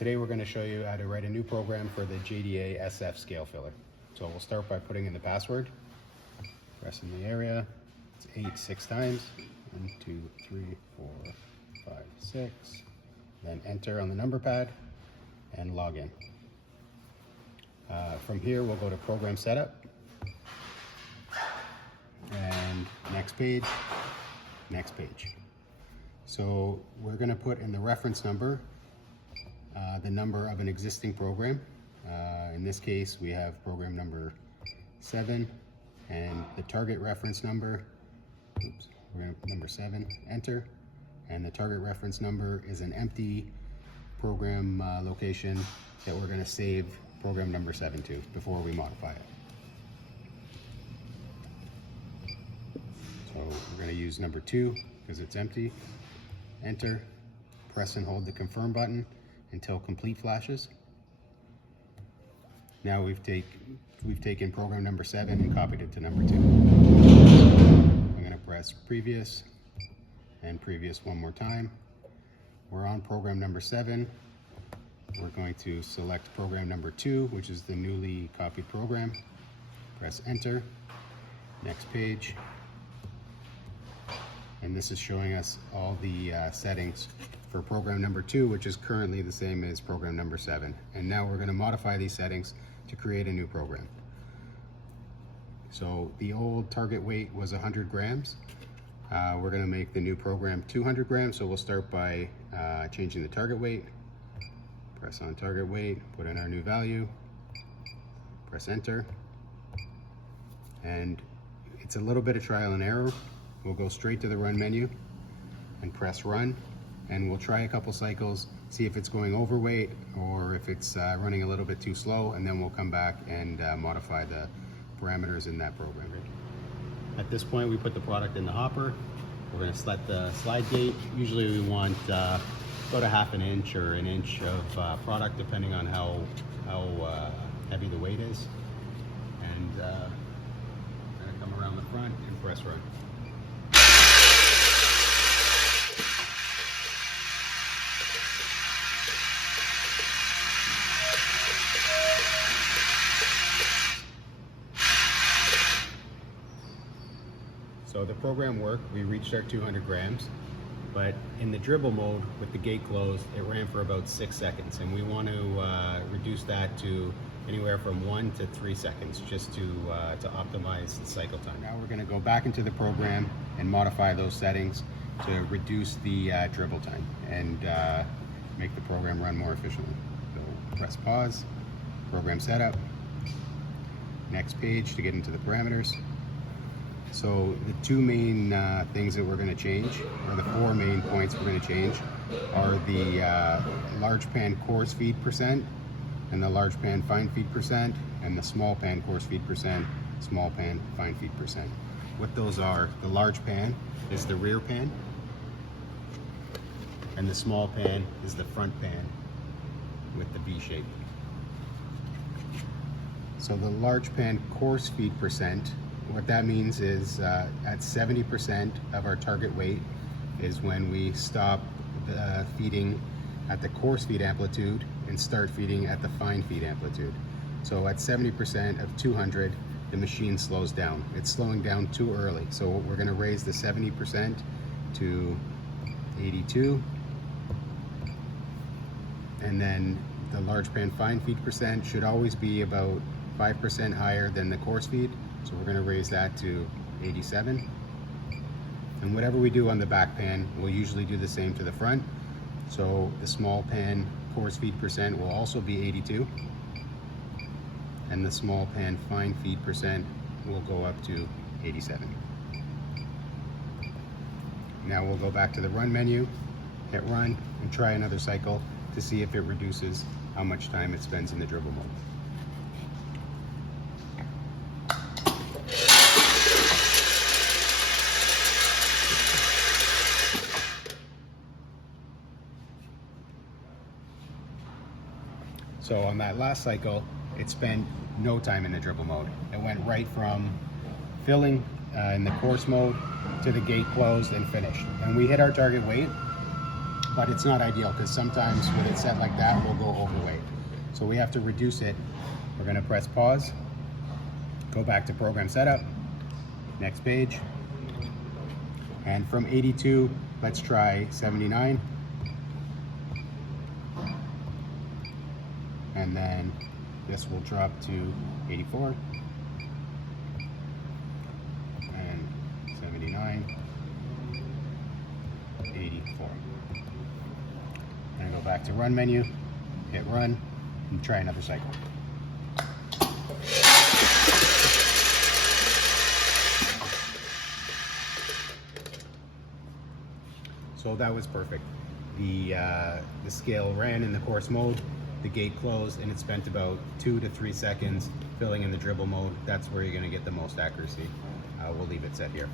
Today we're going to show you how to write a new program for the JDA SF scale filler. So we'll start by putting in the password, press in the area, it's 8 6 times, 1 2 3 4 5 6, then enter on the number pad and log in. From here we'll go to program setup and next page. So we're going to put in the reference number the number of an existing program. In this case we have program number 7 and the target reference number, number 7, enter, and the target reference number is an empty program location that we're going to save program number 7 to before we modify it. So we're going to use number 2 because it's empty, enter, press and hold the confirm button until complete flashes. Now we've taken program number 7 and copied it to number 2. I'm going to press previous and previous one more time. We're on program number 7. We're going to select program number 2, which is the newly copied program. Press enter, next page. And this is showing us all the settings for program number 2, which is currently the same as program number 7. And now we're going to modify these settings to create a new program. So the old target weight was 100 grams. We're going to make the new program 200 grams. So we'll start by changing the target weight. Press on target weight, put in our new value, press enter. And it's a little bit of trial and error. We'll go straight to the run menu and press run, and we'll try a couple cycles, see if it's going overweight or if it's running a little bit too slow, and then we'll come back and modify the parameters in that program. At this point we put the product in the hopper. We're going to set the slide gate. Usually we want about a ½ inch or an inch of product depending on how heavy the weight is. And we're going to come around the front and press run. So the program worked, we reached our 200 grams, but in the dribble mode with the gate closed, it ran for about 6 seconds, and we want to reduce that to anywhere from 1 to 3 seconds just to optimize the cycle time. Now we're going to go back into the program and modify those settings to reduce the dribble time and make the program run more efficiently. So press pause, program setup, next page to get into the parameters. So the two main things that we're going to change, or the 4 main points we're going to change, are the large pan coarse feed percent, and the large pan fine feed percent, and the small pan coarse feed percent, small pan fine feed percent. What those are, the large pan is the rear pan, and the small pan is the front pan with the V shape. So the large pan coarse feed percent, what that means is at 70% of our target weight is when we stop feeding at the coarse feed amplitude and start feeding at the fine feed amplitude. So at 70% of 200, the machine slows down. It's slowing down too early. So we're going to raise the 70% to 82. And then the large pan fine feed percent should always be about 5% higher than the coarse feed. So we're going to raise that to 87. And whatever we do on the back pan, we'll usually do the same to the front. So the small pan coarse feed percent will also be 82. And the small pan fine feed percent will go up to 87. Now we'll go back to the run menu, hit run, and try another cycle to see if it reduces how much time it spends in the dribble mode. So on that last cycle, it spent no time in the dribble mode. It went right from filling in the coarse mode to the gate closed and finished. And we hit our target weight but it's not ideal because sometimes when it's set like that, we'll go overweight. So we have to reduce it. We're gonna press pause, go back to program setup, next page, and from 82, let's try 79. And then this will drop to 84. And 79, 84. And go back to run menu, hit run, and try another cycle. So that was perfect. The scale ran in the course mode, the gate closed, and it spent about 2 to 3 seconds filling in the dribble mode. That's where you're going to get the most accuracy. We'll leave it set here.